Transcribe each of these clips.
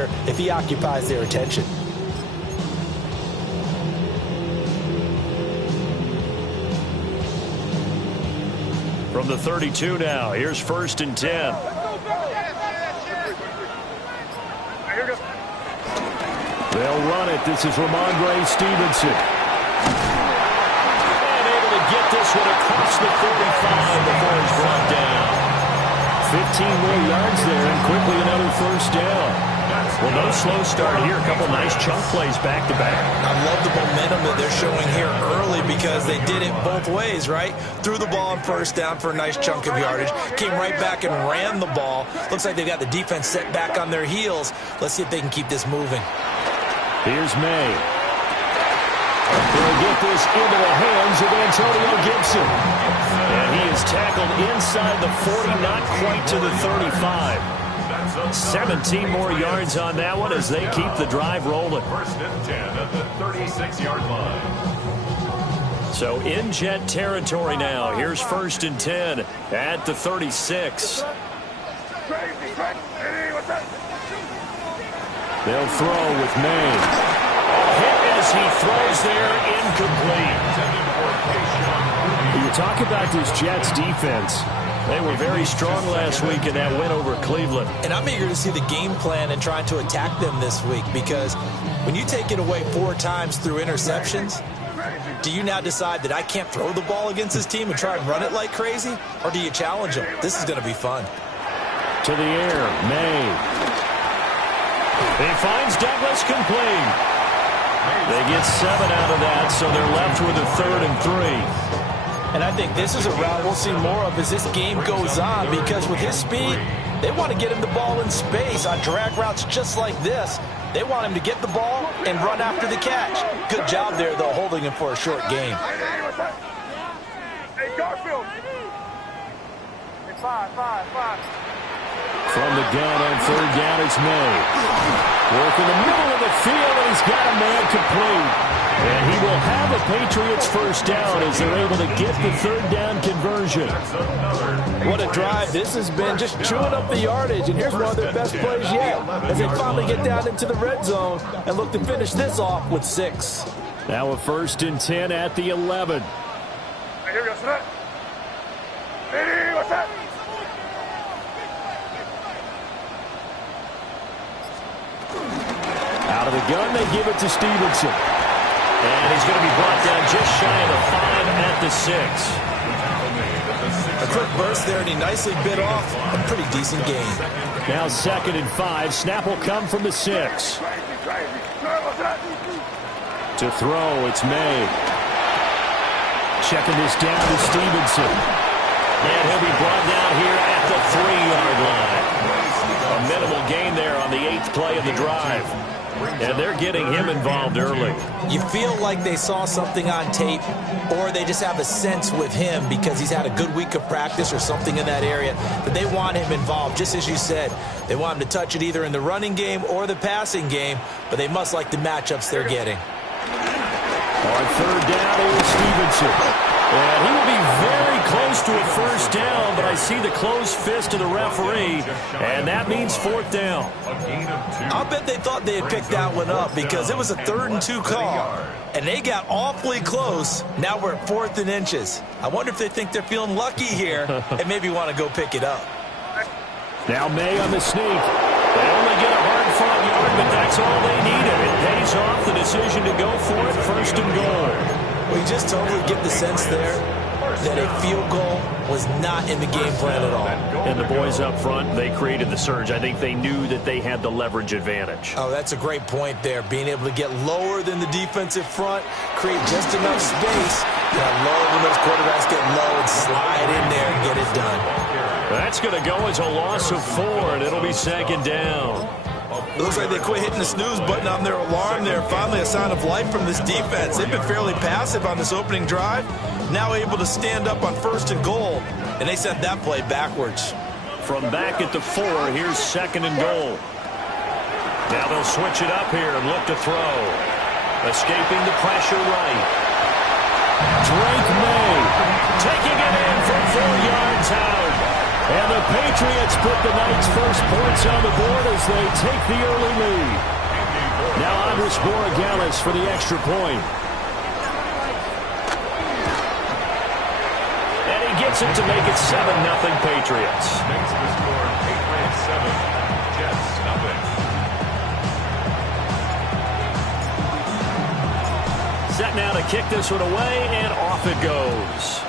later if he occupies their attention. From the 32 now, here's 1st and 10. They'll run it. This is Ramondre Stevenson. And able to get this one across the 45 before he's brought down. 15 more yards there and quickly another 1st down. Well, no slow start here. A couple nice chunk plays back-to-back. I love the momentum that they're showing here early because they did it both ways, right? Threw the ball on 1st down for a nice chunk of yardage. Came right back and ran the ball. Looks like they've got the defense set back on their heels. Let's see if they can keep this moving. Here's May. He'll get this into the hands of Antonio Gibson. And he is tackled inside the 40, not quite to the 35. 17 more yards on that one as they keep the drive rolling. 1st and 10 at the 36-yard line. So in Jet territory now. Here's 1st and 10 at the 36. They'll throw with May. Hit as he throws there, incomplete. You talk about this Jets defense. They were very strong last week in that win over Cleveland. And I'm eager to see the game plan and trying to attack them this week because when you take it away 4 times through interceptions, do you now decide that I can't throw the ball against this team and try and run it like crazy? Or do you challenge them? This is going to be fun. To the air, May. He finds Douglas complete. They get 7 out of that, so they're left with a 3rd and 3. And I think this is a route we'll see more of as this game goes on because with his speed, they want to get him the ball in space on drag routes just like this. They want him to get the ball and run after the catch. Good job there, though, holding him for a short game. Hey, Garfield. Hey, five. From the gun on 3rd down, it's May. Work in the middle of the field, and he's got a man complete. And he will have a Patriots 1st down as they're able to get the 3rd down conversion. What a drive this has been, just chewing up the yardage. And here's one of their best plays yet as they finally get down into the red zone and look to finish this off with 6. Now a 1st and 10 at the 11. Hey, here we go, set. Hey, what's that? Out of the gun, they give it to Stevenson. And he's going to be brought down just shy of the 5 at the 6. A quick burst there, and he nicely bit off a pretty decent gain. Now 2nd and 5. Snap will come from the 6. To throw, it's May. Checking this down to Stevenson. And he'll be brought down here at the 3-yard line. A minimal gain there on the 8th play of the drive. And they're getting him involved early. You feel like they saw something on tape, or they just have a sense with him because he's had a good week of practice or something in that area that they want him involved. Just as you said, they want him to touch it either in the running game or the passing game, but they must like the matchups they're getting. On 3rd down is Stevenson. And he will be very close to a 1st down, but I see the closed fist of the referee, and that means 4th down. I'll bet they thought they had picked that one up because it was a 3rd and 2 call, and they got awfully close. Now we're at 4th and inches. I wonder if they think they're feeling lucky here and maybe want to go pick it up. Now May on the sneak. They only get a hard-fought yard, but that's all they needed. It pays off the decision to go for it, 1st and goal. We just totally get the sense there that a field goal was not in the game plan at all. And the boys up front, they created the surge. I think they knew that they had the leverage advantage. Oh, that's a great point there. Being able to get lower than the defensive front, create just enough space. I love when those quarterbacks get low and slide in there and get it done. That's going to go as a loss of 4, and it'll be 2nd down. It looks like they quit hitting the snooze button on their alarm there. Finally a sign of life from this defense. They've been fairly passive on this opening drive. Now able to stand up on 1st and goal. And they sent that play backwards. From back at the 4, here's 2nd and goal. Now they'll switch it up here and look to throw. Escaping the pressure right. Drake May taking it in from 4 yards out. And the Patriots put the Knights' first points on the board as they take the early lead. Now Andres Borregales for the extra point. And he gets it to make it 7-0 Patriots. Makes the score Patriots 7, Jets 0. Set now to kick this one away, and off it goes.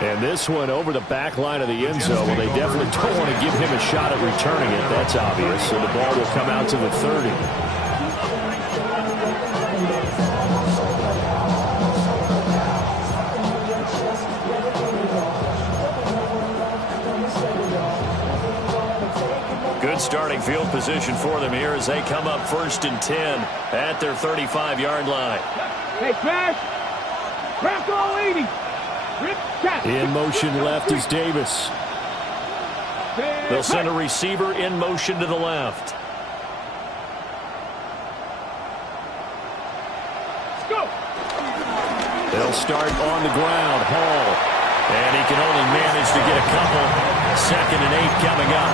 And this one over the back line of the end zone. Well, they definitely don't want to give him a shot at returning it. That's obvious. So the ball will come out to the 30. Good starting field position for them here as they come up 1st and 10 at their 35-yard line. Hey, Smash! Crack all 80! In motion left is Davis. They'll send a receiver in motion to the left. Let's go. They'll start on the ground. Hall. And he can only manage to get a couple. 2nd and 8 coming up.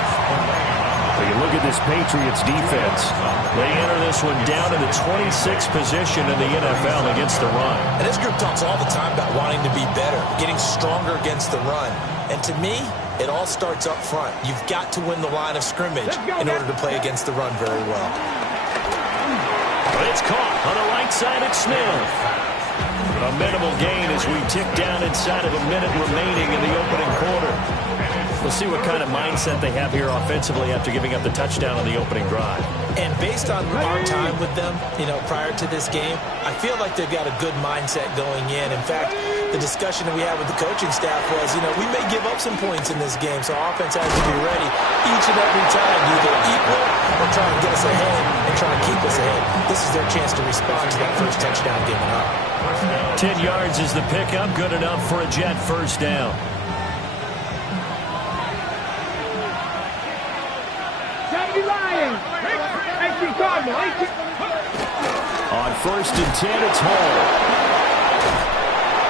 But you look at this Patriots defense. They enter this one down in the 26th position in the NFL against the run. And this group talks all the time about wanting to be better, getting stronger against the run. And to me, it all starts up front. You've got to win the line of scrimmage in order to play against the run very well. But it's caught on the right side at Smith. A minimal gain as we tick down inside of a minute remaining in the opening quarter. We'll see what kind of mindset they have here offensively after giving up the touchdown on the opening drive. And based on our time with them, prior to this game, I feel like they've got a good mindset going in. In fact, the discussion that we had with the coaching staff was, we may give up some points in this game, so our offense has to be ready each and every time to either equal or try to get us ahead and try to keep us ahead. This is their chance to respond to that first touchdown given up. 10 yards is the pickup, good enough for a Jet first down. On 1st and 10, it's Hall.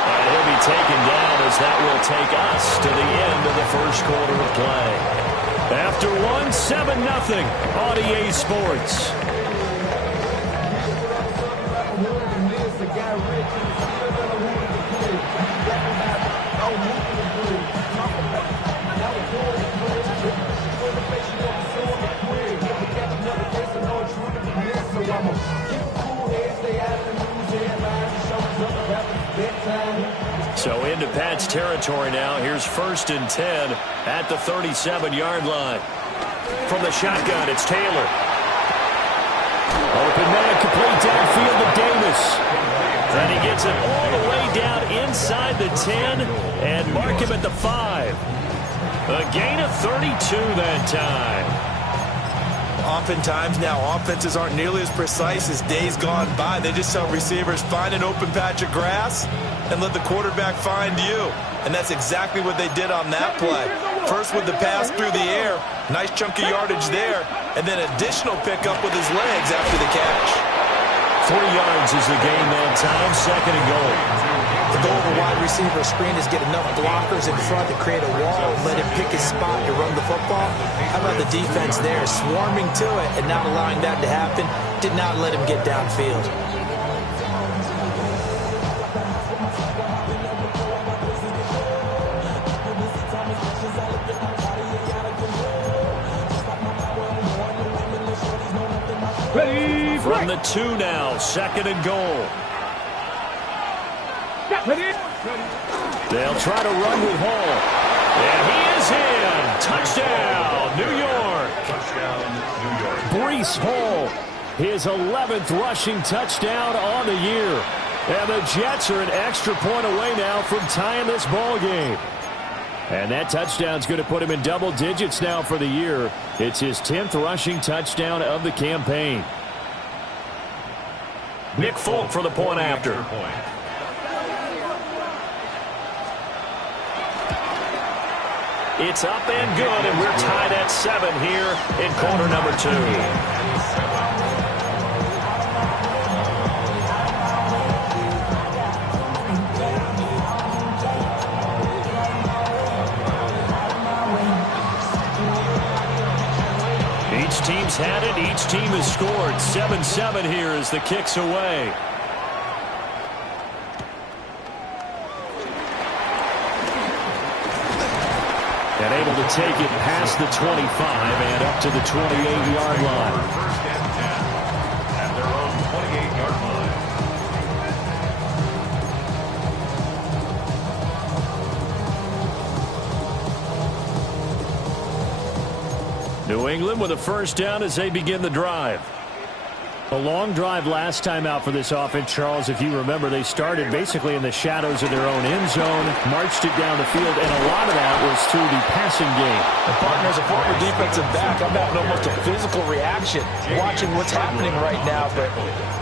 And he'll be taken down as that will take us to the end of the first quarter of play. After 7-0 on EA Sports. So into Pat's territory now. Here's 1st and 10 at the 37-yard line. From the shotgun, it's Taylor. Open man, complete downfield to Davis. And he gets it all the way down inside the 10 and mark him at the 5. A gain of 32 that time. Oftentimes now, offenses aren't nearly as precise as days gone by. They just tell receivers, find an open patch of grass and let the quarterback find you. And that's exactly what they did on that play. First with the pass through the air, nice chunk of yardage there, and then additional pickup with his legs after the catch. 3 yards is the gain that time, 2nd and goal. The goal of a wide receiver screen is get enough blockers in front to create a wall and let him pick his spot to run the football. How about the defense there, swarming to it and not allowing that to happen? Did not let him get downfield. From the 2 now, 2nd and goal. They'll try to run with Hall. And he is in. Touchdown, New York. Touchdown, New York. Breece Hall, his 11th rushing touchdown on the year. And the Jets are an extra point away now from tying this ball game. And that touchdown's going to put him in double digits now for the year. It's his 10th rushing touchdown of the campaign. Nick Folk for the point after. It's up and good, and we're tied at 7 here in quarter number 2. Each team's had it. Each team has scored. 7-7 here as the kick's away. And able to take it past the 25 and up to the 28-yard line. First and 10 at their own 28-yard line. New England with a first down as they begin the drive. A long drive last time out for this offense, Charles. If you remember, they started basically in the shadows of their own end zone, marched it down the field, and a lot of that was through the passing game. The partner, as a former defensive back, I'm having almost a physical reaction watching what's happening right now. But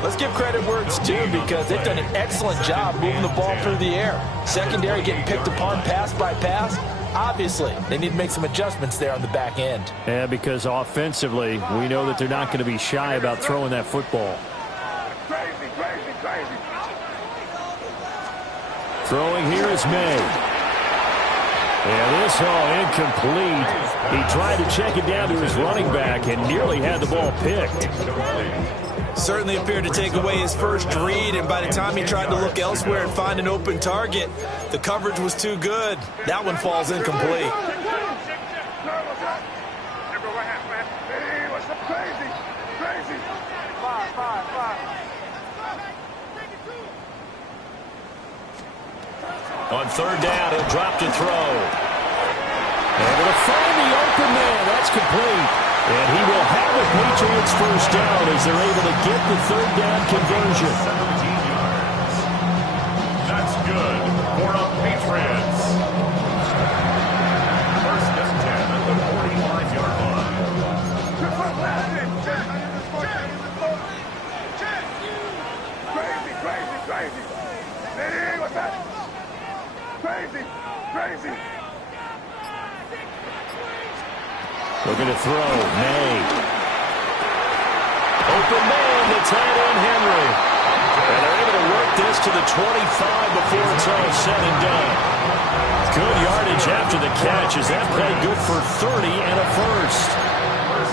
let's give credit where it's due, because they've done an excellent job moving the ball through the air. Secondary getting picked upon pass by pass. Obviously, they need to make some adjustments there on the back end. Yeah, because offensively, we know that they're not going to be shy about throwing that football. Crazy, crazy, crazy. Throwing here is May. And this all incomplete. He tried to check it down to his running back and nearly had the ball picked. Certainly appeared to take away his first read, and by the time he tried to look elsewhere and find an open target, the coverage was too good. That one falls incomplete. Crazy, crazy. On third down, he'll drop to throw. Able to find the open man. That's complete. And he will have the Patriots first down as they're able to get the third down conversion. 17 yards. That's good for the Patriots. First and 10 at the 45-yard line. Crazy, crazy, crazy. Hey, what's that? Crazy, crazy. Looking to throw. May. Open man to tight end Henry. And they're able to work this to the 25 before it's all said and done. Good yardage after the catch as that play good for 30 and a first.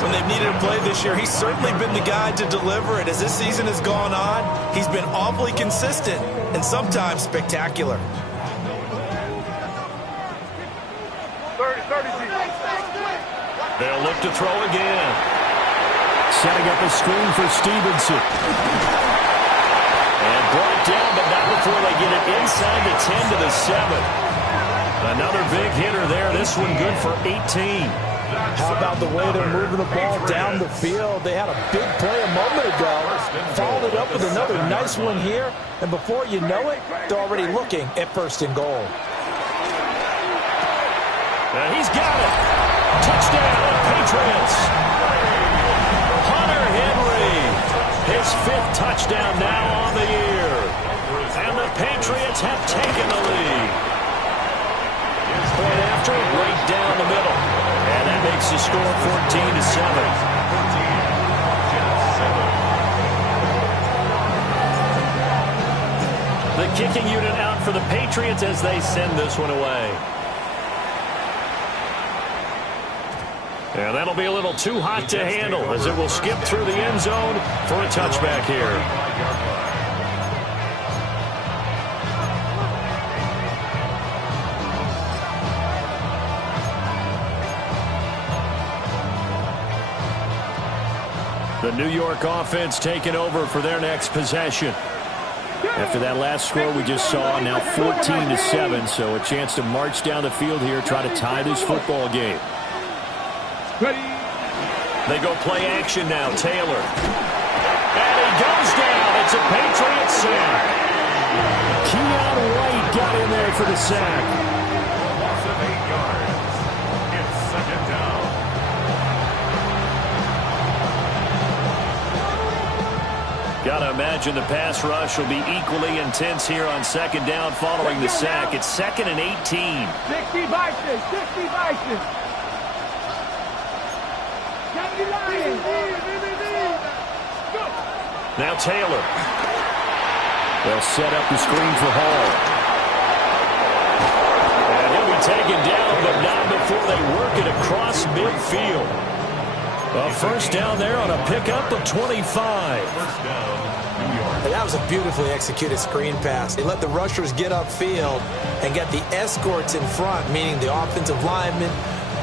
When they've needed a play this year, he's certainly been the guy to deliver it. As this season has gone on, he's been awfully consistent and sometimes spectacular. 30, G. They'll look to throw again. Setting up a screen for Stevenson. And brought down, but not before they get it inside the 10 to the 7. Another big hitter there. This one good for 18. How about the way they're moving the ball down the field? They had a big play a moment ago, followed it up with another nice one here, and before you know it, they're already looking at first and goal. He's got it. Touchdown, Patriots. Hunter Henry, his 5th touchdown now on the year. And the Patriots have taken the lead. Point after, right down the middle. And that makes the score 14-7. The kicking unit out for the Patriots as they send this one away. And that'll be a little too hot to handle as it will skip through the end zone for a touchback here. The New York offense taking over for their next possession. After that last score we just saw, now 14-7, so a chance to march down the field here, try to tie this football game. They go play action now. Taylor. And he goes down. It's a Patriots sack. Keon White got in there for the sack. Loss of 8 yards. It's second down. Gotta imagine the pass rush will be equally intense here on second down following the sack. It's 2nd and 18. 60 Vikings, 60 Vikings. Now Taylor. They'll set up the screen for Hall. And he'll be taken down, but not before they work it across midfield. A first down there on a pickup of 25. That was a beautifully executed screen pass. They let the rushers get upfield and get the escorts in front, meaning the offensive linemen,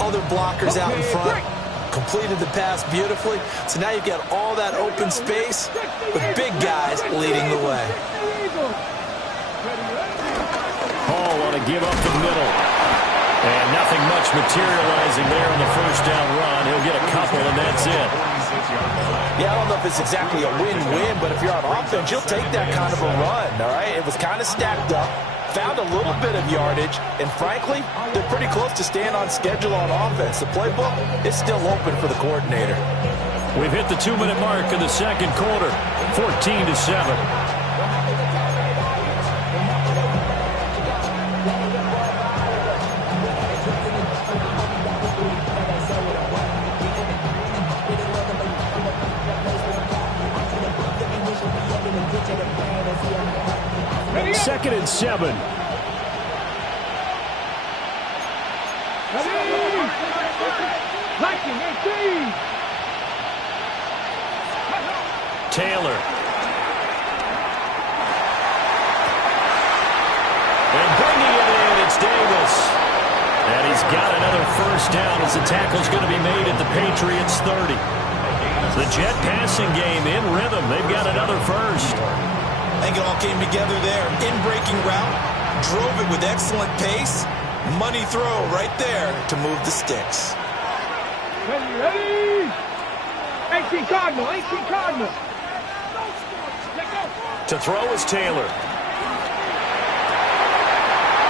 other blockers out in front. Completed the pass beautifully. So now you've got all that open space with big guys leading the way. Hall want to give up the middle. And nothing much materializing there on the first down run. He'll get a couple, and that's it. Yeah, I don't know if it's exactly a win-win, but if you're on offense, you'll take that kind of a run, all right? It was kind of stacked up, found a little bit of yardage, and frankly, they're pretty close to staying on schedule on offense. The playbook is still open for the coordinator. We've hit the 2-minute mark in the second quarter, 14-7. Second and 7. Taylor. And bringing it in, it's Davis. And he's got another first down as the tackle's going to be made at the Patriots 30. The Jet passing game in rhythm. They've got another first. I think it all came together there. In-breaking route, drove it with excellent pace. Money throw right there to move the sticks. Ready? 18 Cardinal, 18 Cardinal. To throw is Taylor.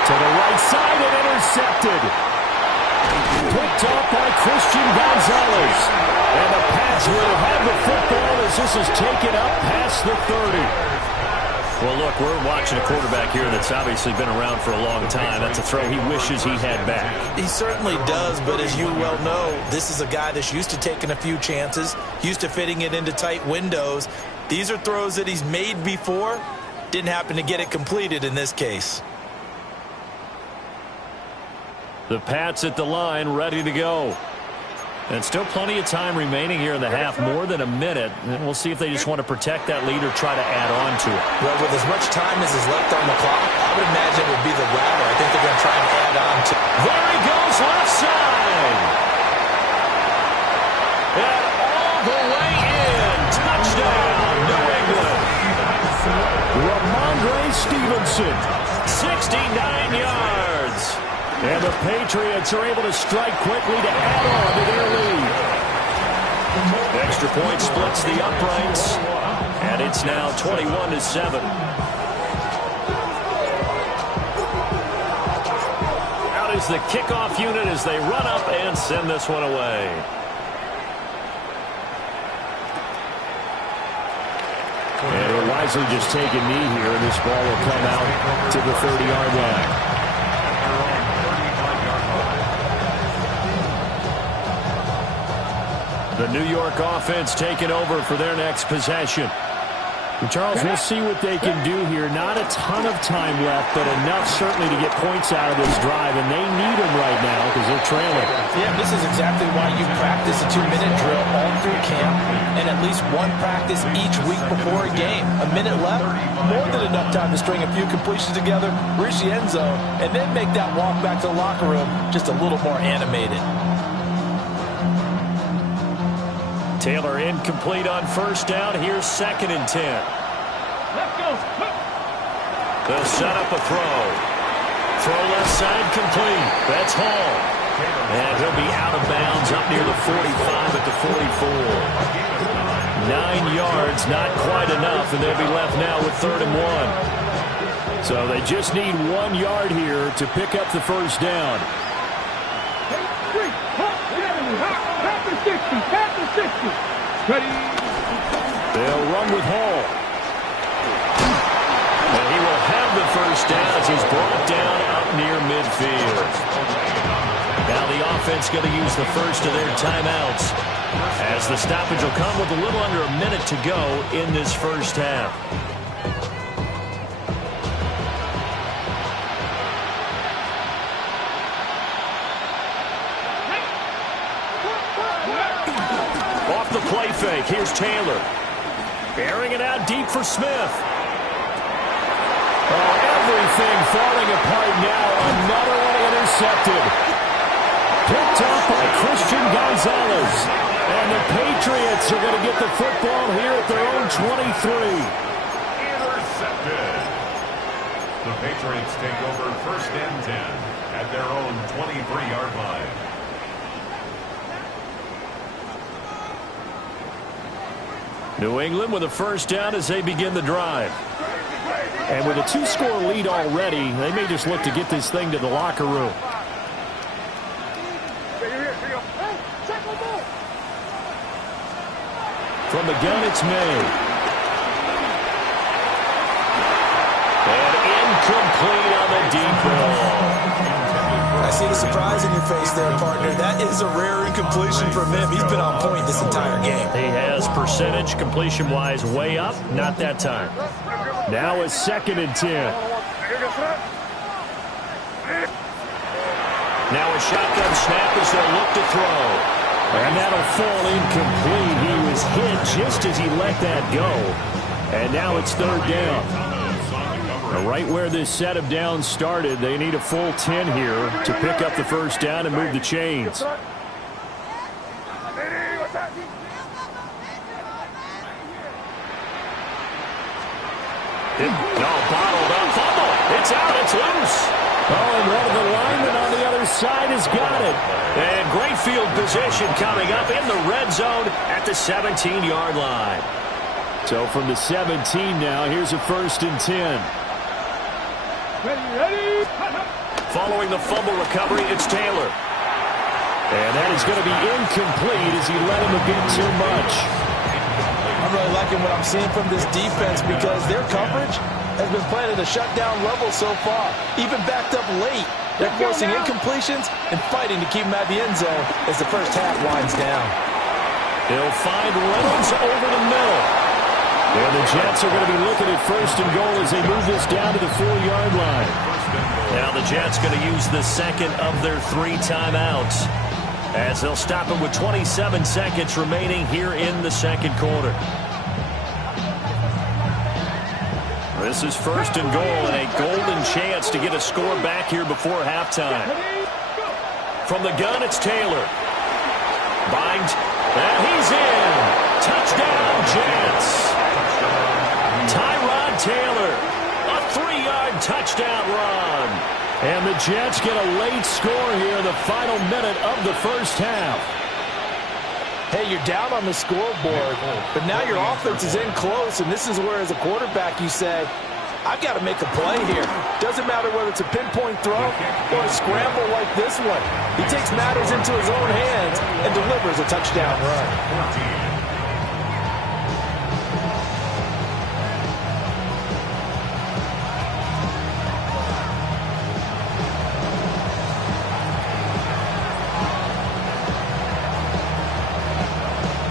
To the right side and intercepted. Picked up by Christian Gonzalez. And the Pats will have the football as this is taken up past the 30. Well, look, we're watching a quarterback here that's obviously been around for a long time. That's a throw he wishes he had back. He certainly does, but as you well know, this is a guy that's used to taking a few chances, used to fitting it into tight windows. These are throws that he's made before. Didn't happen to get it completed in this case. The Pats at the line, ready to go. And still plenty of time remaining here in the half, more than a minute. And we'll see if they just want to protect that lead or try to add on to it. Well, with as much time as is left on the clock, I would imagine it would be the latter. I think they're going to try and add on to it. There he goes, left side. And all the way in. Touchdown, New England. Ramondre Stevenson, 69 yards. And the Patriots are able to strike quickly to add on to their lead. Extra point splits the uprights. And it's now 21-7. Out is the kickoff unit as they run up and send this one away. And he'll wisely just take a knee here, and this ball will come out to the 30-yard line. The New York offense taking over for their next possession. And Charles, we'll see what they can do here. Not a ton of time left, but enough certainly to get points out of this drive, and they need them right now because they're trailing. Yeah, this is exactly why you practice a 2-minute drill all through camp and at least one practice each week before a game. A minute left, more than enough time to string a few completions together, reach the end zone, and then make that walk back to the locker room just a little more animated. Taylor incomplete on first down. Here's 2nd and 10. Let's go. They'll set up a throw. Throw left side complete. That's Hall. And he'll be out of bounds up near the 45 at the 44. 9 yards, not quite enough, and they'll be left now with 3rd and 1. So they just need 1 yard here to pick up the first down. Ready? They'll run with Hall. And he will have the first down as he's brought down up near midfield. Now the offense going to use the first of their timeouts as the stoppage will come with a little under a minute to go in this first half. play fake. Here's Taylor. Airing it out deep for Smith. Oh, everything falling apart now. Another one intercepted. Picked off by Christian Gonzalez. And the Patriots are going to get the football here at their own 23. Intercepted. The Patriots take over 1st and 10 at their own 23-yard line. New England with a first down as they begin the drive. And with a 2-score lead already, they may just look to get this thing to the locker room. From the gun, it's May. And incomplete on the deep ball. I see the surprise in your face there, partner. That is a rare incompletion from him. He's been on point this entire game. He has percentage completion-wise way up. Not that time. Now a 2nd and 10. Now a shotgun snap as they'll look to throw. And that'll fall incomplete. He was hit just as he let that go. And now it's 3rd down. Right where this set of downs started, they need a full 10 here to pick up the first down and move the chains. No, bottled up. Fumble. It's out. It's loose. Oh, and one of the linemen on the other side has got it. And great field position coming up in the red zone at the 17-yard line. So from the 17 now, here's a 1st and 10. Ready. Following the fumble recovery, it's Taylor. And that is going to be incomplete as he let him a bit too much. I'm really liking what I'm seeing from this defense because their coverage has been playing at a shutdown level so far. Even backed up late, they're forcing incompletions and fighting to keep them at the end zone as the first half winds down. They'll find Reynolds over the middle. And the Jets are going to be looking at 1st and goal as they move this down to the 4-yard line. Now the Jets going to use the 2nd of their 3 timeouts as they'll stop it with 27 seconds remaining here in the 2nd quarter. This is 1st and goal and a golden chance to get a score back here before halftime. From the gun, it's Taylor. Bind, and he's in. Touchdown, Jets. Tyrod Taylor, a 3-yard touchdown run. And the Jets get a late score here in the final minute of the first half. Hey, you're down on the scoreboard, but now your offense is in close, and this is where, as a quarterback, you say, I've got to make a play here. Doesn't matter whether it's a pinpoint throw or a scramble like this one. He takes matters into his own hands and delivers a touchdown run.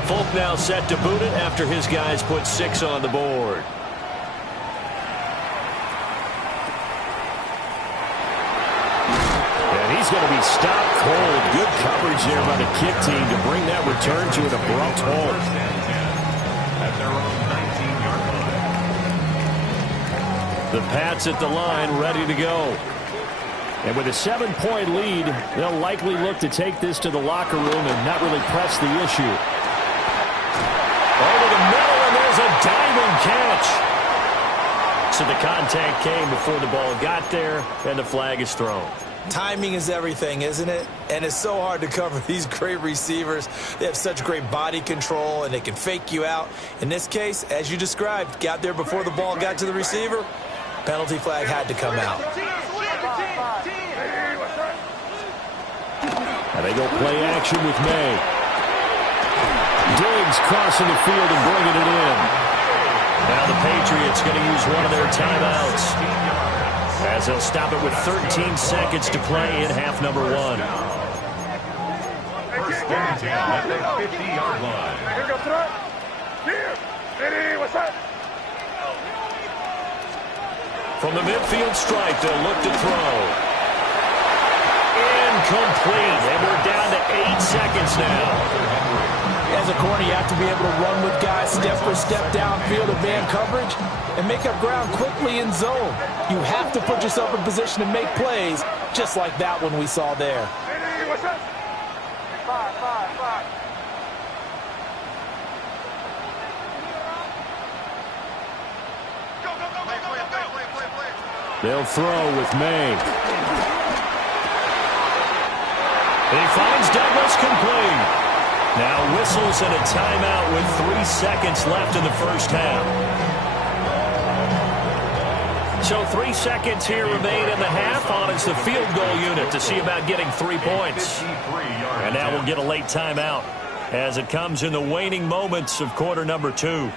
Folk now set to boot it after his guys put 6 on the board. And he's going to be stopped cold. Good coverage there by the kick team to bring that return to an abrupt halt. At their own 19-yard line. The Pats at the line ready to go. And with a 7-point lead, they'll likely look to take this to the locker room and not really press the issue. Over the middle, and there's a diving catch. So the contact came before the ball got there, and the flag is thrown. Timing is everything, isn't it? And it's so hard to cover these great receivers. They have such great body control, and they can fake you out. In this case, as you described, got there before the ball got to the receiver. Penalty flag had to come out. And they go play action with May. Diggs crossing the field and bringing it in. Now the Patriots going to use one of their timeouts as they'll stop it with 13 seconds to play in half number 1. First and 10 at the 50-yard line. From the midfield stripe, they'll look to throw. Incomplete, and we're down to 8 seconds now. As a corner, you have to be able to run with guys step for step downfield and man coverage and make up ground quickly in zone. You have to put yourself in position to make plays, just like that one we saw there. What's up? Five. They'll throw with May. He finds Douglas complete. Now whistles and a timeout with 3 seconds left in the first half. So 3 seconds here remain in the half on as the field goal unit to see about getting 3 points. And now we'll get a late timeout as it comes in the waning moments of quarter number 2.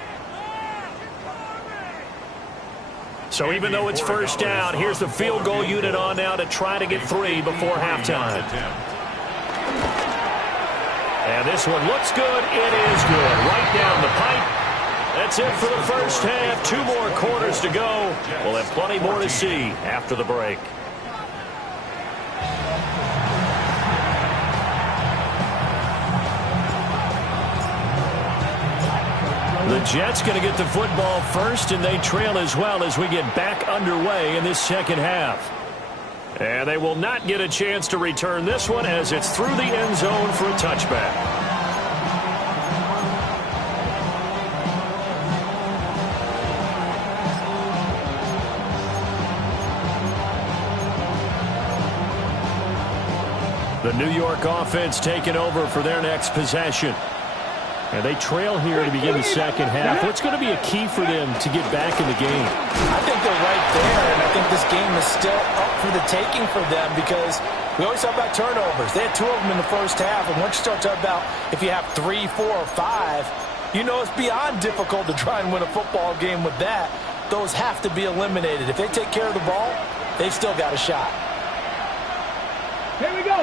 So even though it's first down, here's the field goal unit on now to try to get 3 before halftime. And this one looks good. It is good. Right down the pipe. That's it for the first half. 2 more quarters to go. We'll have plenty more to see after the break. The Jets going to get the football first, and they trail as well as we get back underway in this second half. And they will not get a chance to return this one as it's through the end zone for a touchback. The New York offense taking over for their next possession. And they trail here to begin the second half. What's going to be a key for them to get back in the game? I think they're right there, and I think this game is still up for the taking for them because we always talk about turnovers. They had 2 of them in the first half, and once you start talking about if you have 3, 4, or 5, you know it's beyond difficult to try and win a football game with that. Those have to be eliminated. If they take care of the ball, they've still got a shot. Here we go.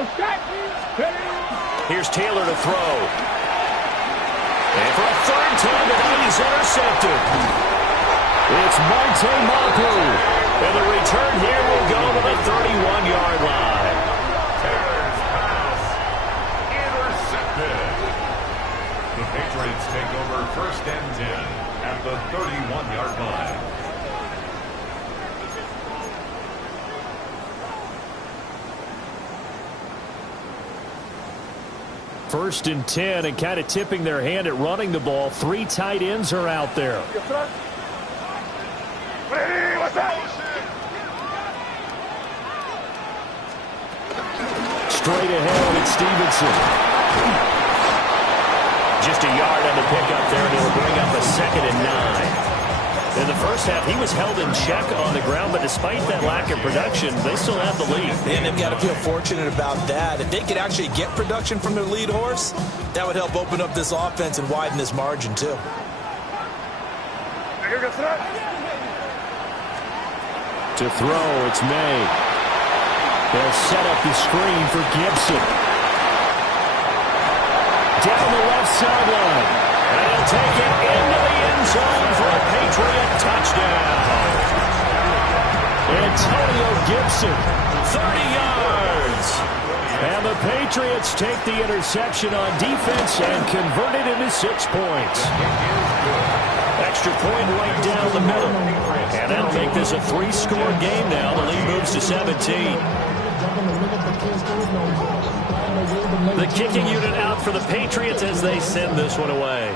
Here's Taylor to throw. And for a third time tonight, he's intercepted. It's Monte Maku. And the return here will go to the 31-yard line. Taylor's pass intercepted. The Patriots take over first and 10 at the 31-yard line. First and 10, and kind of tipping their hand at running the ball. 3 tight ends are out there. Straight ahead, it's Stevenson. Just a yard on the pickup there, and it'll bring up a 2nd and 9. In the first half, he was held in check on the ground, but despite that lack of production, they still have the lead. And they've got to feel fortunate about that. If they could actually get production from their lead horse, that would help open up this offense and widen this margin, too. To throw, it's May. They'll set up the screen for Gibson. Down the left sideline. And he'll take it into the end zone for a Patriot touchdown. Antonio Gibson, 30 yards. And the Patriots take the interception on defense and convert it into 6 points. Extra point right down the middle. And that'll make this a 3-score game now. The lead moves to 17. The kicking unit out for the Patriots as they send this one away.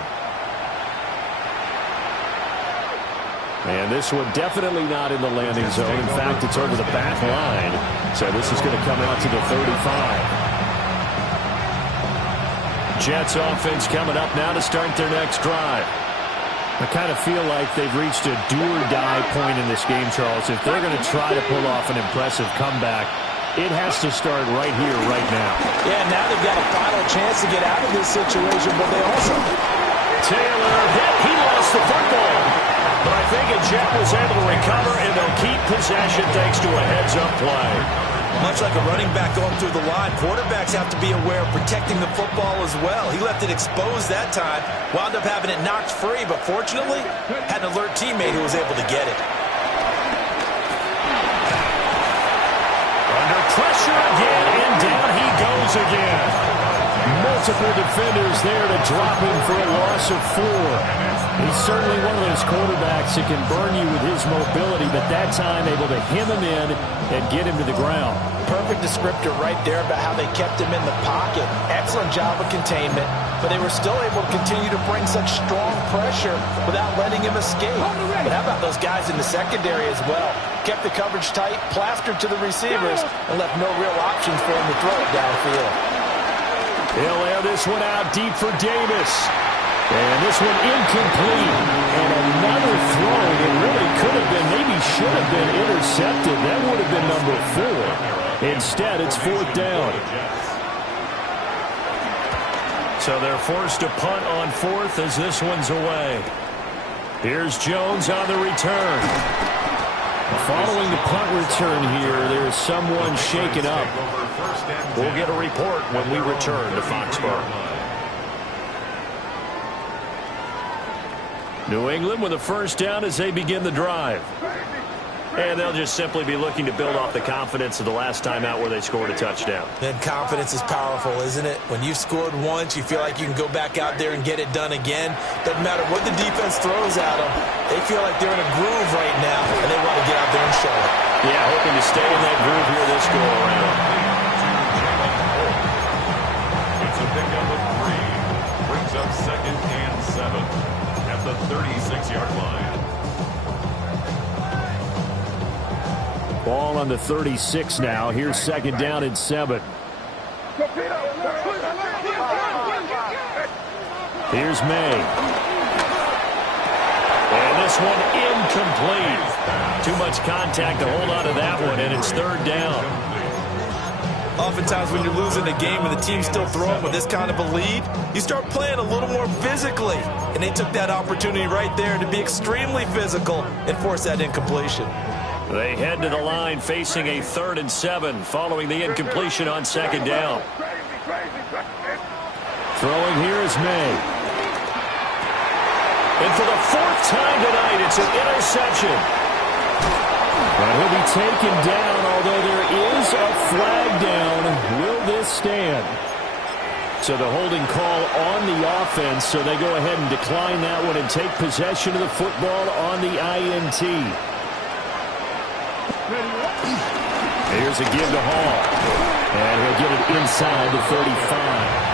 And this one definitely not in the landing zone. In fact, it's over the back line. So this is going to come out to the 35. Jets offense coming up now to start their next drive. I kind of feel like they've reached a do-or-die point in this game, Charles. If they're going to try to pull off an impressive comeback, it has to start right here, right now. Yeah, now they've got a final chance to get out of this situation, but they also... Taylor hit. He lost the football. But I think a Jet was able to recover, and they'll keep possession thanks to a heads-up play. Much like a running back going through the line, quarterbacks have to be aware of protecting the football as well. He left it exposed that time, wound up having it knocked free, but fortunately had an alert teammate who was able to get it. Under pressure again, and down he goes again. Multiple defenders there to drop him for a loss of 4. He's certainly one of those quarterbacks that can burn you with his mobility, but that time able to hem him in and get him to the ground. Perfect descriptor right there about how they kept him in the pocket. Excellent job of containment, but they were still able to continue to bring such strong pressure without letting him escape. But how about those guys in the secondary as well? Kept the coverage tight, plastered to the receivers, and left no real options for him to throw it downfield. He'll air this one out deep for Davis. And this one incomplete. And another throw that really could have been, maybe should have been intercepted. That would have been number 4. Instead, it's 4th down. So they're forced to punt on 4th as this one's away. Here's Jones on the return. Following the punt return here, there's someone shaken up. We'll get a report when we return to Foxborough. New England with a first down as they begin the drive. And they'll just simply be looking to build off the confidence of the last time out where they scored a touchdown. Then confidence is powerful, isn't it? When you've scored once, you feel like you can go back out there and get it done again. Doesn't matter what the defense throws at them. They feel like they're in a groove right now, and they want to get out there and show it. Yeah, hoping to stay in that groove here this go-around. It's a pickup of 3. Brings up 2nd and 7 at the 36-yard line. Ball on the 36 now. Here's 2nd down and 7. Here's May. And this one incomplete. Too much contact to hold on to that one, and it's 3rd down. Oftentimes when you're losing a game and the team's still throwing with this kind of a lead, you start playing a little more physically. And they took that opportunity right there to be extremely physical and force that incompletion. They head to the line facing a 3rd and 7 following the incompletion on 2nd down. Throwing here is May. And for the 4th time tonight, it's an interception. And he'll be taken down, although there is a flag down. Will this stand? So the holding call on the offense, so they go ahead and decline that one and take possession of the football on the INT. Here's a give to Hall. And he'll get it inside the 35.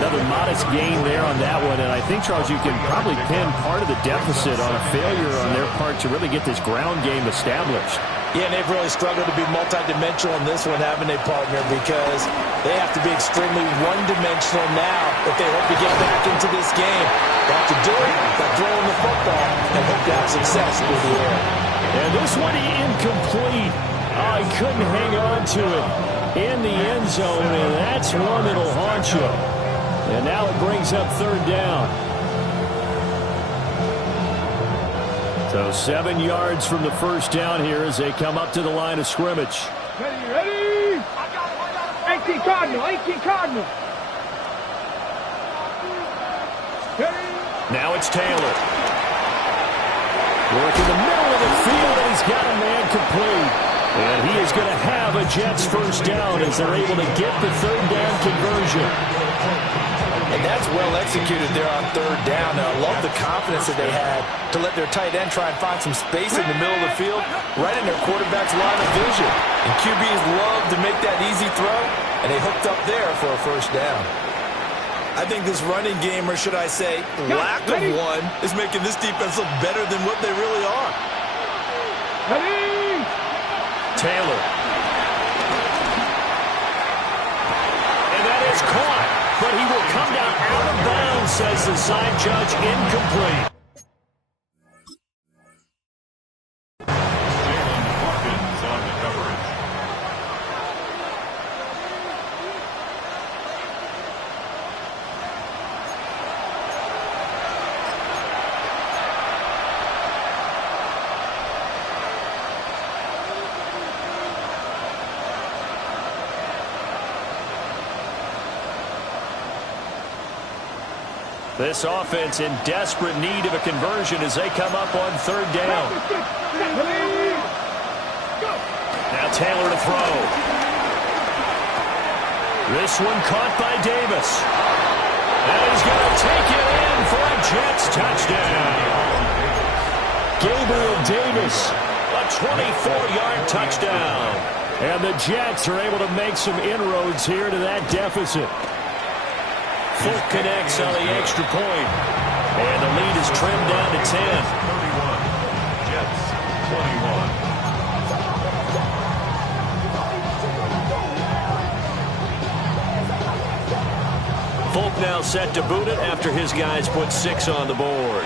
Another modest gain there on that one. And I think, Charles, you can probably pin part of the deficit on a failure on their part to really get this ground game established. Yeah, and they've really struggled to be multidimensional in this one, haven't they, partner? Because they have to be extremely one-dimensional now if they hope to get back into this game. They have to do it by throwing the football and hope to have success through the air. And this one incomplete. Oh, he couldn't hang on to it in the end zone, and that's one that'll haunt you. And now it brings up 3rd down. So 7 yards from the first down here as they come up to the line of scrimmage. Ready? 18 Cardinal, 18 Cardinal. Now it's Taylor. Work in the middle of the field, and he's got a man complete. And he is going to have a Jets first down as they're able to get the 3rd down conversion. And that's well executed there on 3rd down. And I love the confidence that they had to let their tight end try and find some space in the middle of the field, right in their quarterback's line of vision. And QBs love to make that easy throw, and they hooked up there for a first down. I think this running game, or should I say lack of one, is making this defense look better than what they really are. Ready? Taylor. And that is caught, but he will come down out of bounds, says the side judge, incomplete. Jalen Hawkins on the coverage. This offense in desperate need of a conversion as they come up on 3rd down. Now Taylor to throw. This one caught by Davis. And he's going to take it in for a Jets touchdown. Gabriel Davis. A 24-yard touchdown. And the Jets are able to make some inroads here to that deficit. Folk connects on the extra point. And the lead is trimmed down to 10. 31. Jets 21. Folk now set to boot it after his guys put 6 on the board.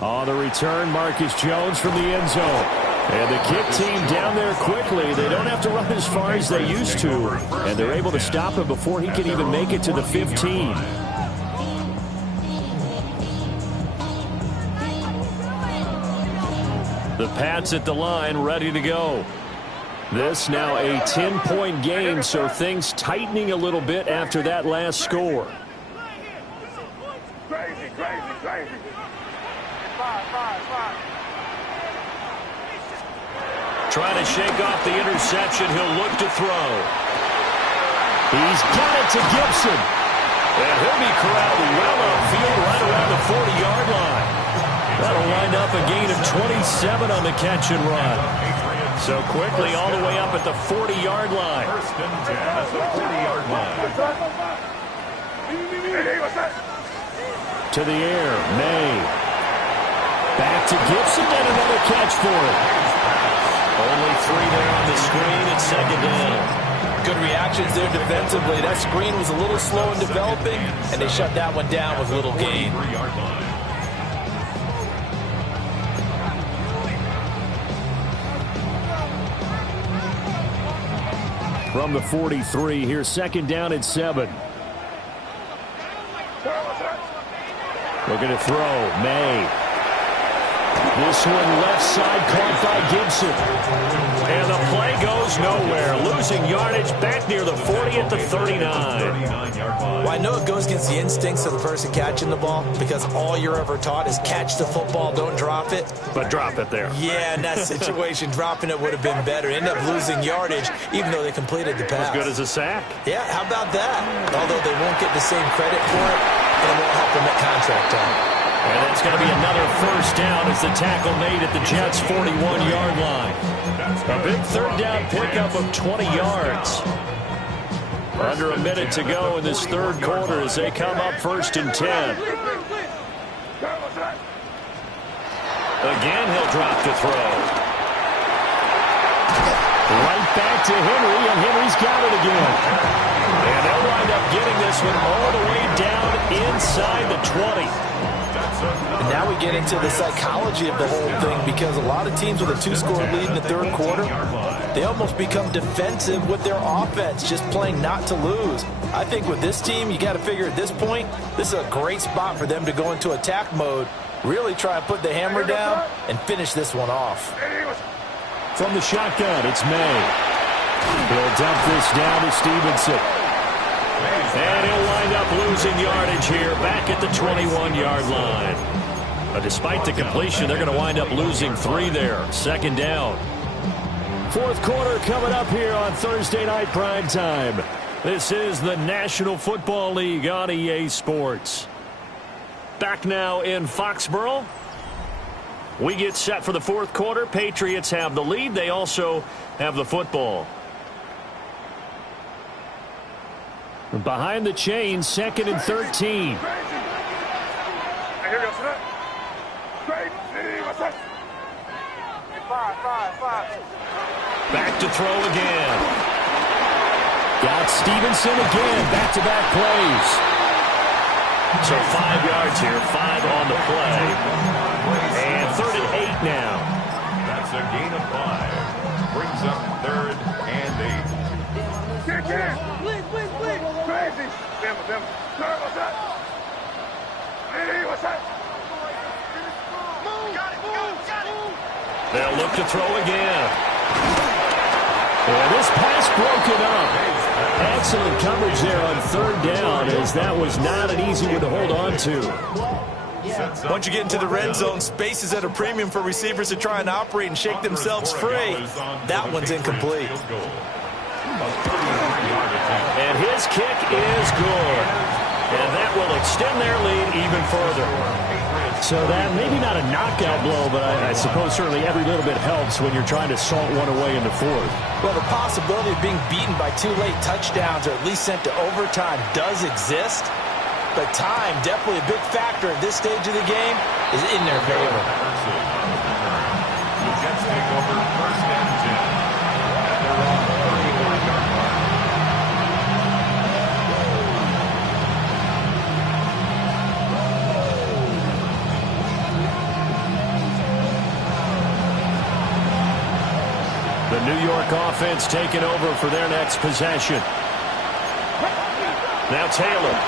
On the return, Marcus Jones from the end zone. And the kick team down there quickly. They don't have to run as far as they used to. And they're able to stop him before he can even make it to the 15. The Pats at the line, ready to go. This now a 10-point game, so things tightening a little bit after that last score. Crazy, crazy, crazy. Trying to shake off the interception. He'll look to throw. He's got it to Gibson. And he'll be corralled well upfield right around the 40-yard line. That'll wind up a gain of 27 on the catch and run. So quickly all the way up at the 40-yard line. First and 10 at the 40-yard line. To the air, May. Back to Gibson and another catch for it. Only 3 there on the screen at second down. Good reactions there defensively. That screen was a little slow in developing, and they shut that one down with little gain. 43-yard line. From the 43, here's second down at 7. Looking to throw, May. This one left side caught by Gibson. And the play goes nowhere. Losing yardage back near the 40 at the 39. 39-yard line. Well, I know it goes against the instincts of the person catching the ball because all you're ever taught is catch the football, don't drop it. But drop it there. Yeah, in that situation, dropping it would have been better. End up losing yardage even though they completed the pass. As good as a sack. Yeah, how about that? Although they won't get the same credit for it, and it won't help them at contract time. And that's going to be another first down as the tackle made at the Jets' 41-yard line. A big third down pickup of 20 yards. Under a minute to go in this third quarter as they come up first and 10. Again, he'll drop to throw. Right back to Henry, and Henry's got it again. And they'll wind up getting this one all the way down inside the 20. And now we get into the psychology of the whole thing because a lot of teams with a 2-score lead in the third quarter, they almost become defensive with their offense, just playing not to lose. I think with this team, you got to figure at this point, this is a great spot for them to go into attack mode, really try and put the hammer down and finish this one off. From the shotgun, it's May. He'll dump this down to Stevenson. And he'll wind up losing yardage here back at the 21-yard line. But despite the completion, they're going to wind up losing 3 there. Second down. Fourth quarter coming up here on Thursday Night Prime Time. This is the National Football League on EA Sports. Back now in Foxborough. We get set for the fourth quarter. Patriots have the lead. They also have the football. Behind the chain, second and 13. Back to throw again. Got Stevenson again. Back-to-back plays. So 5 yards here, 5 on the play. And 3rd and 8 now. That's a gain of 5. Brings up 3rd and 8. Kick in. Crazy. They'll look to throw again. And this pass broken up. Excellent coverage there on 3rd down as that was not an easy one to hold on to. Once you get into the red zone, space is at a premium for receivers to try and operate and shake themselves free. That one's incomplete. And his kick is good. And that will extend their lead even further. So that maybe not a knockout blow, but I suppose certainly every little bit helps when you're trying to salt one away in the fourth. Well, the possibility of being beaten by 2 late touchdowns or at least sent to overtime does exist. But time, definitely a big factor at this stage of the game, is in their favor. The Jets take over first and 10 at their own 34-yard line. The New York offense taking over for their next possession. Now Taylor.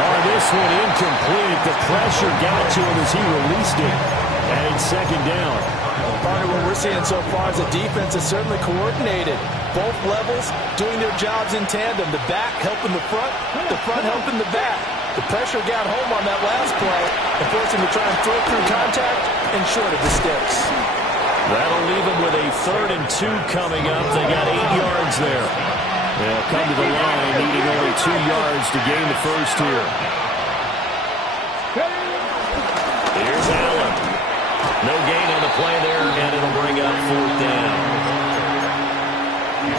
Oh, this one incomplete. The pressure got to him as he released it. And it's second down. Partner, what we're seeing so far is the defense is certainly coordinated. Both levels doing their jobs in tandem. The back helping the front helping the back. The pressure got home on that last play and forced him to try and throw through contact and short of the sticks. That'll leave them with a 3rd and 2 coming up. They got 8 yards there. They'll come to the line, needing only 2 yards to gain the first here. Here's Allen. No gain on the play there, and it'll bring up 4th down.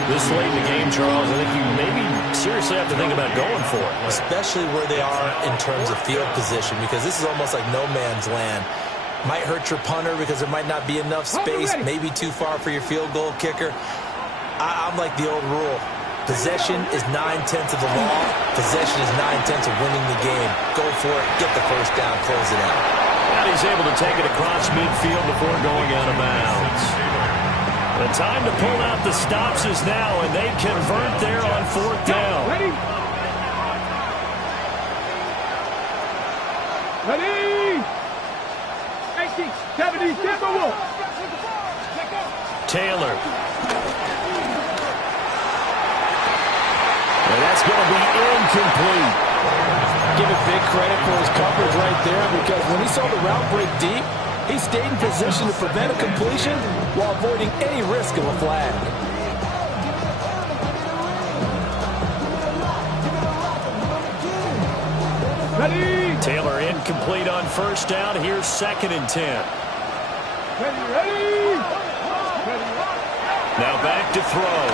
This late in the game, Charles, I think you maybe seriously have to think about going for it. Especially where they are in terms of field position, because this is almost like no man's land. Might hurt your punter because there might not be enough space, maybe too far for your field goal kicker. I'm like the old rule. Possession is 9/10 of the law. Possession is 9/10 of winning the game. Go for it. Get the first down. Close it out. And he's able to take it across midfield before going out of bounds. The time to pull out the stops is now, and they convert there on 4th down. Ready? Ready? 80, 70, tempo. Taylor. And that's going to be incomplete. Give it big credit for his coverage right there, because when he saw the route break deep, he stayed in position to prevent a completion while avoiding any risk of a flag. Ready? Taylor incomplete on 1st down. Here's 2nd and 10. Ready? Now back to throw.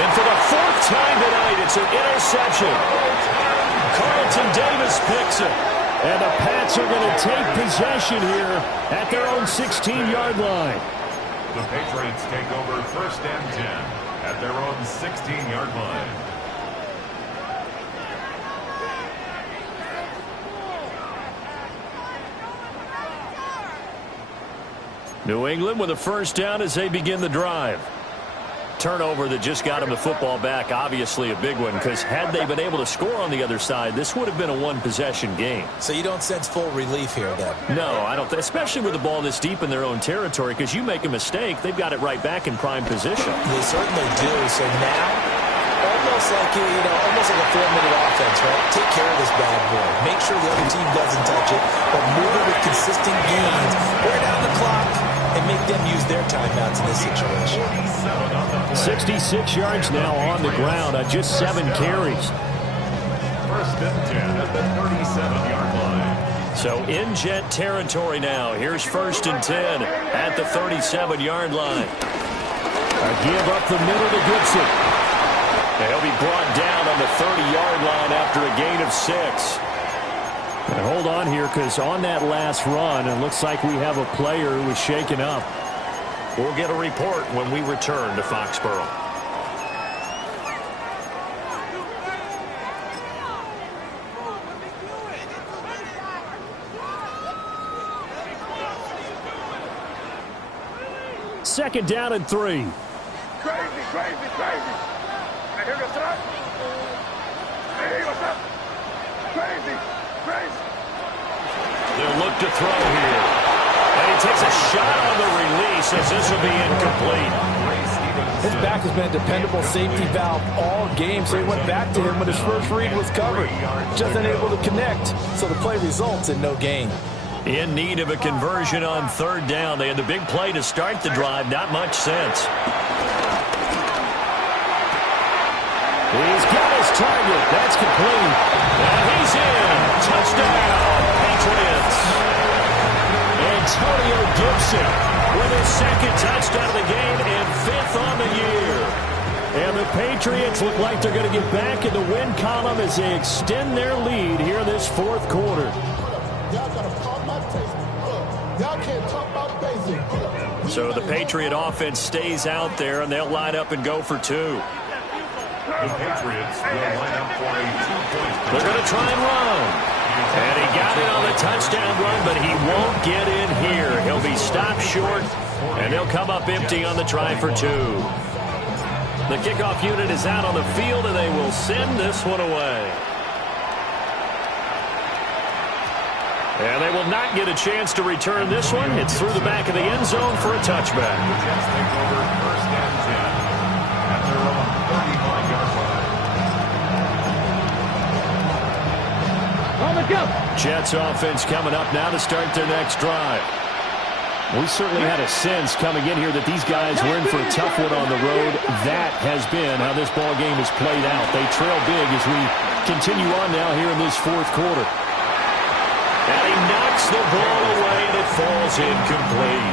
And for the 4th time tonight, it's an interception. Carlton Davis picks it. And the Pats are going to take possession here at their own 16-yard line. The Patriots take over first and 10 at their own 16-yard line. New England with a 1st down as they begin the drive. Turnover that just got them the football back, obviously a big one, because had they been able to score on the other side, this would have been a 1-possession game. So you don't sense full relief here, then? No, I don't, especially with the ball this deep in their own territory, because you make a mistake, they've got it right back in prime position. They certainly do. So now, almost like almost like a 4-minute offense, right? Take care of this bad boy. Make sure the other team doesn't touch it, but move it with consistent gains. Wear down the clock and make them use their timeouts in this situation. 66 yards now on the ground on just 7 carries. First and 10 at the 37-yard line. So in Jet territory now. Here's 1st and 10 at the 37-yard line. A give up the middle to Gibson. And he'll be brought down on the 30-yard line after a gain of 6. And hold on here, because on that last run, it looks like we have a player who was shaken up. We'll get a report when we return to Foxborough. Second down and 3. Crazy. I hear you, sir. Hey, what's up? Crazy. They'll look to throw here. And he takes a shot on the release as this will be incomplete. His back has been a dependable safety valve all game, so he went back to him when his first read was covered. Just unable to connect, so the play results in no gain. In need of a conversion on third down. They had the big play to start the drive. Not much sense. He's got his target. That's complete. And he's in. Touchdown, Patriots. Antonio Gibson With his second touchdown of the game and 5th on the year. And the Patriots look like they're going to get back in the win column as they extend their lead here this fourth quarter. So the Patriot offense stays out there, and they'll line up and go for 2. The Patriots will line up for a 2-point. They're going to try and run. And he got it on the touchdown run, but he won't get in here. He'll be stopped short, and they'll come up empty on the try for 2. The kickoff unit is out on the field, and they will send this one away. And they will not get a chance to return this one. It's through the back of the end zone for a touchback. The Jets take over 1st and 10 at their own 35-yard line. Jets offense coming up now to start their next drive. We certainly had a sense coming in here that these guys were in for a tough one on the road. That has been how this ball game has played out. They trail big as we continue on now here in this fourth quarter. And he knocks the ball away, and it falls incomplete.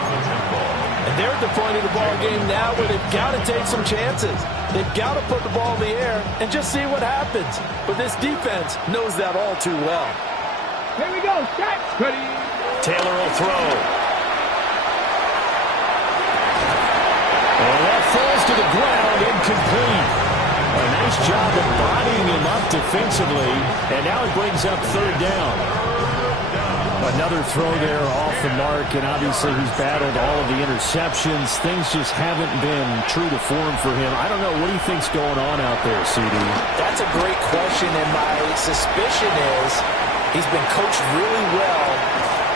And they're at the point of the ball game now where they've got to take some chances. They've got to put the ball in the air and just see what happens. But this defense knows that all too well. Here we go. Set. Ready. Taylor will throw. And that falls to the ground, incomplete. A nice job of bodying him up defensively, and now it brings up third down. Another throw there off the mark, and obviously he's battled all of the interceptions. Things just haven't been true to form for him. I don't know. What do you think's going on out there, CD? That's a great question, and my suspicion is he's been coached really well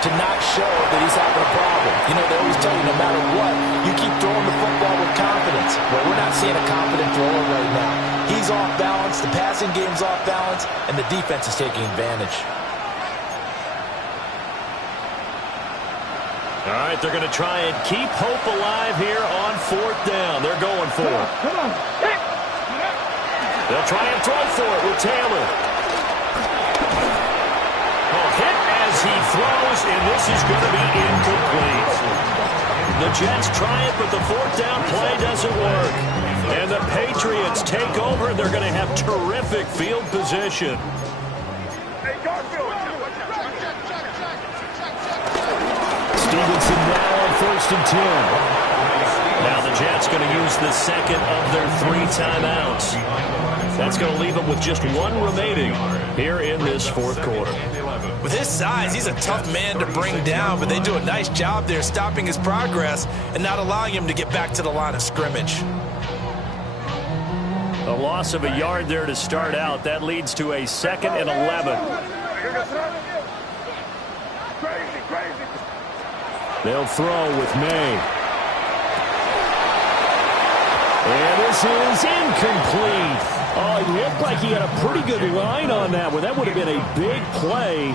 to not show that he's having a problem. You know, they always tell you no matter what, you keep throwing the football with confidence. Well, we're not seeing a confident thrower right now. He's off balance, the passing game's off balance, and the defense is taking advantage. All right, they're going to try and keep hope alive here on fourth down. They're going for it. Come on. They'll try and throw for it with Taylor. Hit as he throws, and this is going to be incomplete. The Jets try it, but the fourth down play doesn't work. And the Patriots take over. They're going to have terrific field position. Hey, Garfield. Stevenson now on 1st and 10. Now the Jets going to use the second of their 3 timeouts. That's going to leave them with just 1 remaining here in this fourth quarter. With his size, he's a tough man to bring down, but they do a nice job there stopping his progress and not allowing him to get back to the line of scrimmage. A loss of a yard there to start out. That leads to a 2nd and 11. They'll throw with May. And this is incomplete. Oh, he looked like he had a pretty good line on that one. That would have been a big play,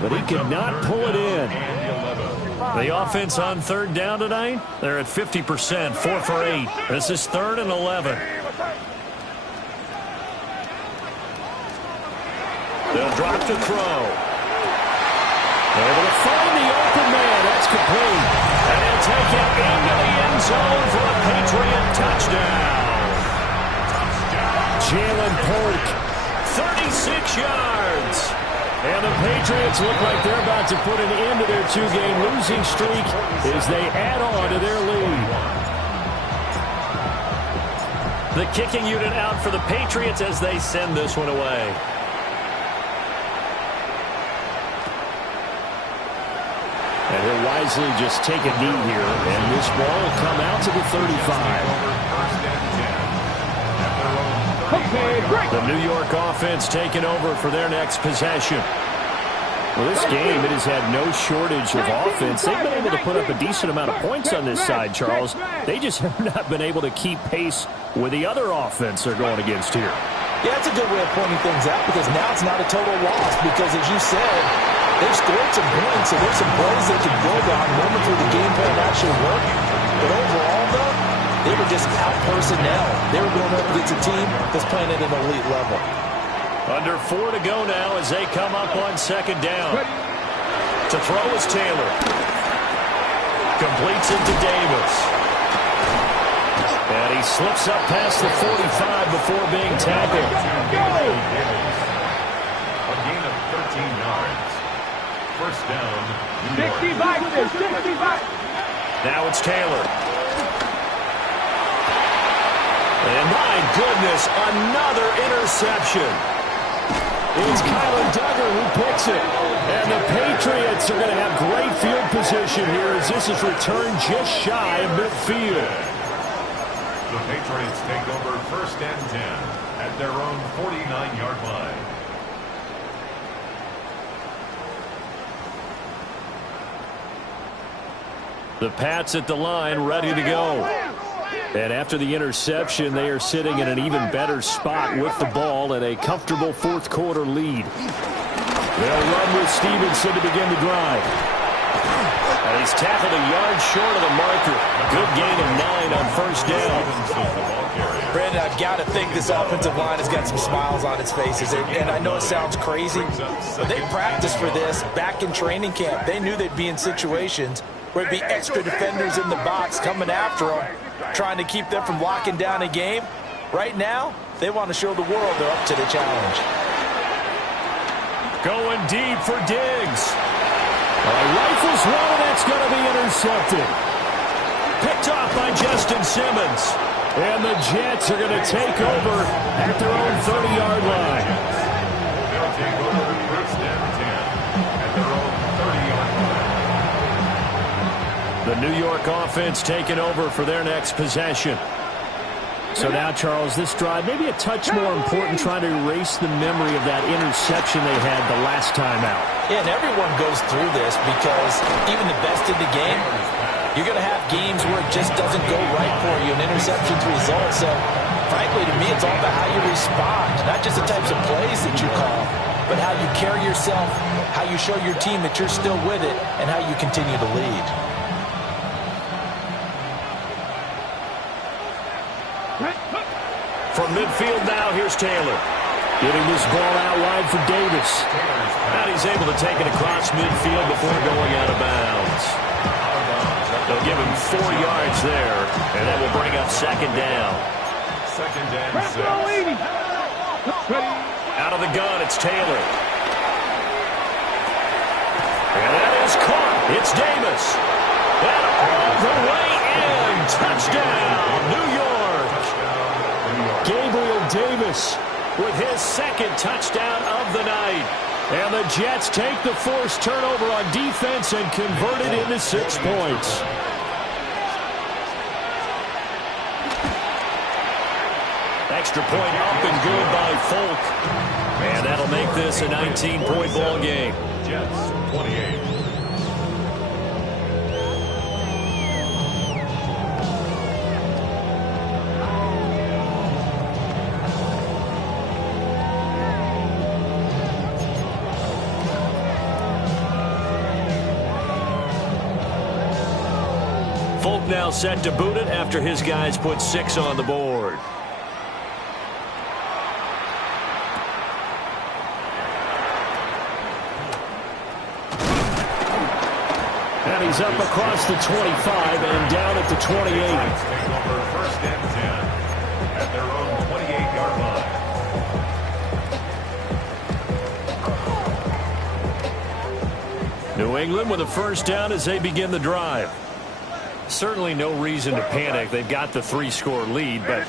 but he could not pull it in. The offense on third down tonight, they're at 50%, 4 for 8. This is 3rd and 11. They'll drop to throw. Able to find the open man. That's complete. And he'll take it into the end zone for a Patriot touchdown. Jalen Polk. 36 yards. And the Patriots look like they're about to put an end to their 2-game losing streak as they add on to their lead. The kicking unit out for the Patriots as they send this one away. And he'll wisely just take a knee here, and this ball will come out to the 35. The New York offense taking over for their next possession. Well, this game, it has had no shortage of offense. They've been able to put up a decent amount of points on this side, Charles. They just have not been able to keep pace with the other offense they're going against here. Yeah, that's a good way of pointing things out because now it's not a total loss because, as you said, they've scored some points, so there's some plays they can build on, moment through the game plan actually work. But overall, though, they were just out-personnel. They were going up against a team that's playing at an elite level. Under 4 to go now as they come up on second down. To throw is Taylor. Completes it to Davis. And he slips up past the 45 before being tackled. A gain of 13 yards. First down, New York. Now it's Taylor. And my goodness, another interception. It's Kyler Duggar who picks it. And the Patriots are going to have great field position here as this is returned just shy of midfield. The Patriots take over first and 10 at their own 49-yard line. The Pats at the line, ready to go. And after the interception, they are sitting in an even better spot with the ball and a comfortable fourth quarter lead. They'll run with Stevenson to begin the drive. And he's tackled a yard short of the marker. Good gain of 9 on first down. Brandon, I've got to think this offensive line has got some smiles on its faces. And I know it sounds crazy, but they practiced for this back in training camp. They knew they'd be in situations where it'd be extra defenders in the box coming after them, trying to keep them from locking down a game. Right now, they want to show the world they're up to the challenge. Going deep for Diggs. Rifles one, and that's going to be intercepted. Picked off by Justin Simmons. And the Jets are going to take over at their own 30-yard line. They'll take over first and 10 at their own 30-yard line. The New York offense taking over for their next possession. So now, Charles, this drive maybe a touch more important, trying to erase the memory of that interception they had the last time out. Yeah, and everyone goes through this because even the best in the game, you're going to have games where it just doesn't go right for you, and interceptions result. So, frankly, to me, it's all about how you respond, not just the types of plays that you call, but how you carry yourself, how you show your team that you're still with it, and how you continue to lead. From midfield now, here's Taylor. Getting this ball out wide for Davis. And he's able to take it across midfield before going out of bounds. They'll give him 4 yards there, and that will bring up second down. Second and 6. Out of the gun, it's Taylor. And that is caught. It's Davis. And all the way in. Touchdown, New York. Gabriel Davis with his second touchdown of the night. And the Jets take the forced turnover on defense and convert it into 6 points. Extra point up and good by Folk. And that'll make this a 19-point ball game. Jets 28. Folk now set to boot it after his guys put 6 on the board. And he's up across the 25 and down at the 28. Take over first and 10 at their own 28-yard line. New England with a first down as they begin the drive. Certainly no reason to panic. They've got the 3-score lead, but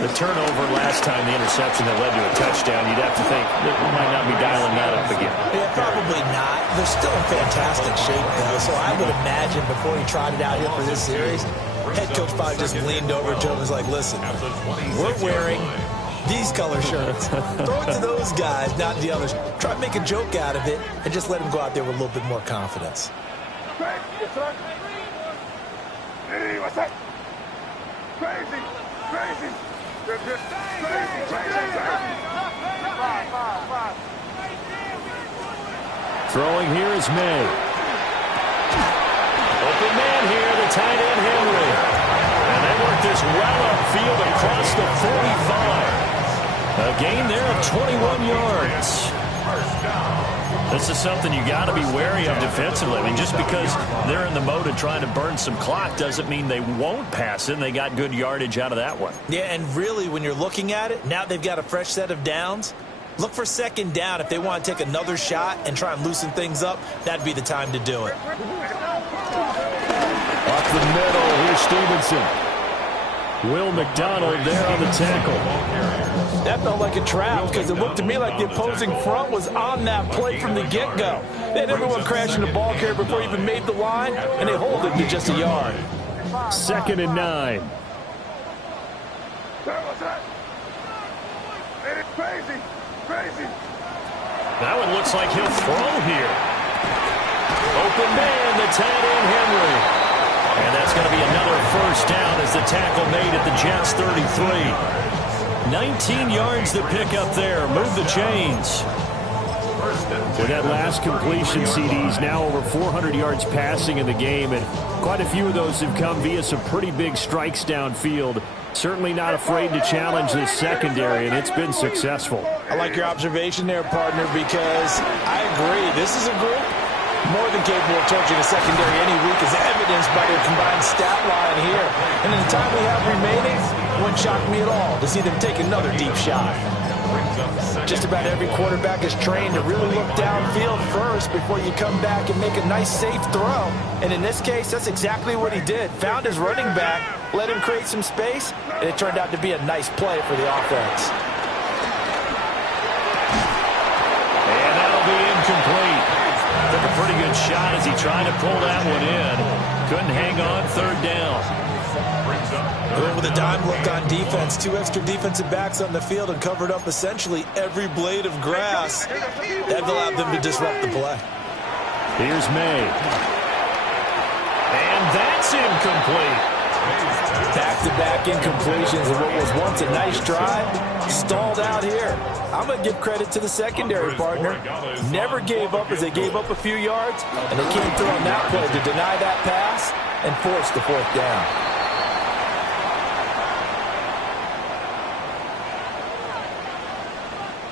the turnover last time, the interception that led to a touchdown, you'd have to think that we might not be dialing that up again. Yeah, probably not. They're still in fantastic shape, though, so I would imagine before he trotted out here for this series, head coach probably just leaned over to him and was like, listen, we're wearing these color shirts. Throw it to those guys, not the others. Try to make a joke out of it and just let them go out there with a little bit more confidence. Hey, what's that? Crazy, crazy. Throwing here is May. Open man here, the tight end Henry. And they work this well upfield across the 45. A gain there of 21 yards. This is something you got to be wary of defensively. I mean, just because they're in the mode of trying to burn some clock doesn't mean they won't pass it, and they got good yardage out of that one. Yeah, and really, when you're looking at it, now they've got a fresh set of downs. Look for second down. If they want to take another shot and try and loosen things up, that'd be the time to do it. Up the middle, here's Stevenson. Will McDonald there on the tackle. That felt like a trap because it looked to me like the opposing front was on that play from the get-go. They had everyone crashing the ball carrier before he even made the line, and they hold it to just a yard. 2nd and 9. Crazy, crazy. That one looks like he'll throw here. Open man, the tight end Henry. And that's going to be another first down as the tackle made at the Jets' 33. 19 yards to pick up there. Move the chains. With that last completion, CD's now over 400 yards passing in the game, and quite a few of those have come via some pretty big strikes downfield. Certainly not afraid to challenge this secondary, and it's been successful. I like your observation there, partner, because I agree. This is a group more than capable of torching a secondary any week, as evidenced by their combined stat line here. And in the time we have remaining, it wouldn't shock me at all to see them take another deep shot. Just about every quarterback is trained to really look downfield first before you come back and make a nice, safe throw. And in this case, that's exactly what he did. Found his running back, let him create some space, and it turned out to be a nice play for the offense. And that'll be incomplete. Took a pretty good shot as he tried to pull that one in. Couldn't hang on, 3rd down. With a dime look on defense, 2 extra defensive backs on the field and covered up essentially every blade of grass. That allowed them to disrupt the play. Here's May. And that's incomplete. Back-to-back incompletions of what was once a nice drive, stalled out here. I'm going to give credit to the secondary, partner. Never gave up as they gave up a few yards, and they came through on that play to deny that pass and force the 4th down.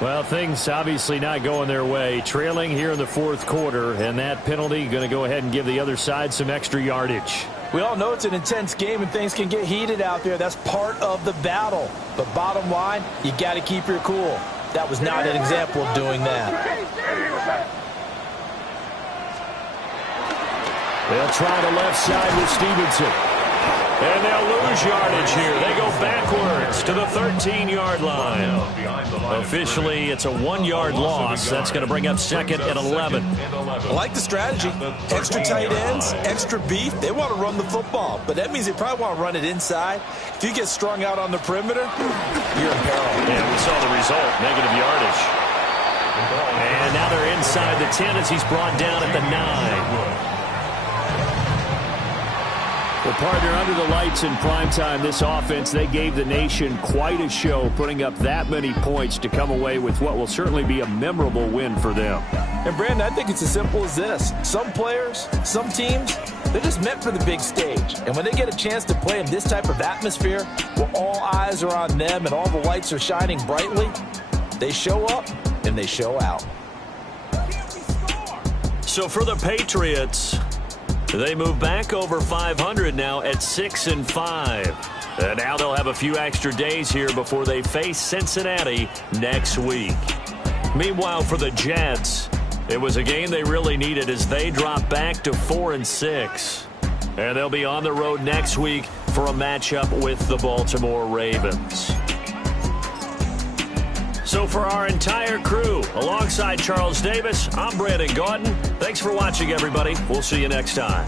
Well, things obviously not going their way. Trailing here in the 4th quarter, and that penalty going to go ahead and give the other side some extra yardage. We all know it's an intense game and things can get heated out there. That's part of the battle. But bottom line, you got to keep your cool. That was not an example of doing that. They'll try the left side with Stevenson. And they'll lose yardage here. They go backwards to the 13-yard line. Officially, it's a 1-yard loss. That's going to bring up 2nd and 11. I like the strategy. Extra tight ends, extra beef. They want to run the football, but that means they probably want to run it inside. If you get strung out on the perimeter, you're in peril. Yeah, we saw the result, negative yardage. And now they're inside the 10 as he's brought down at the 9. Well, partner, under the lights in primetime, this offense, they gave the nation quite a show, putting up that many points to come away with what will certainly be a memorable win for them. And, Brandon, I think it's as simple as this. Some players, some teams, they're just meant for the big stage. And when they get a chance to play in this type of atmosphere where all eyes are on them and all the lights are shining brightly, they show up and they show out. So for the Patriots, they move back over 500 now at 6-5. And now they'll have a few extra days here before they face Cincinnati next week. Meanwhile, for the Jets, it was a game they really needed as they drop back to 4-6. And they'll be on the road next week for a matchup with the Baltimore Ravens. So for our entire crew, alongside Charles Davis, I'm Brandon Gaudin. Thanks for watching, everybody. We'll see you next time.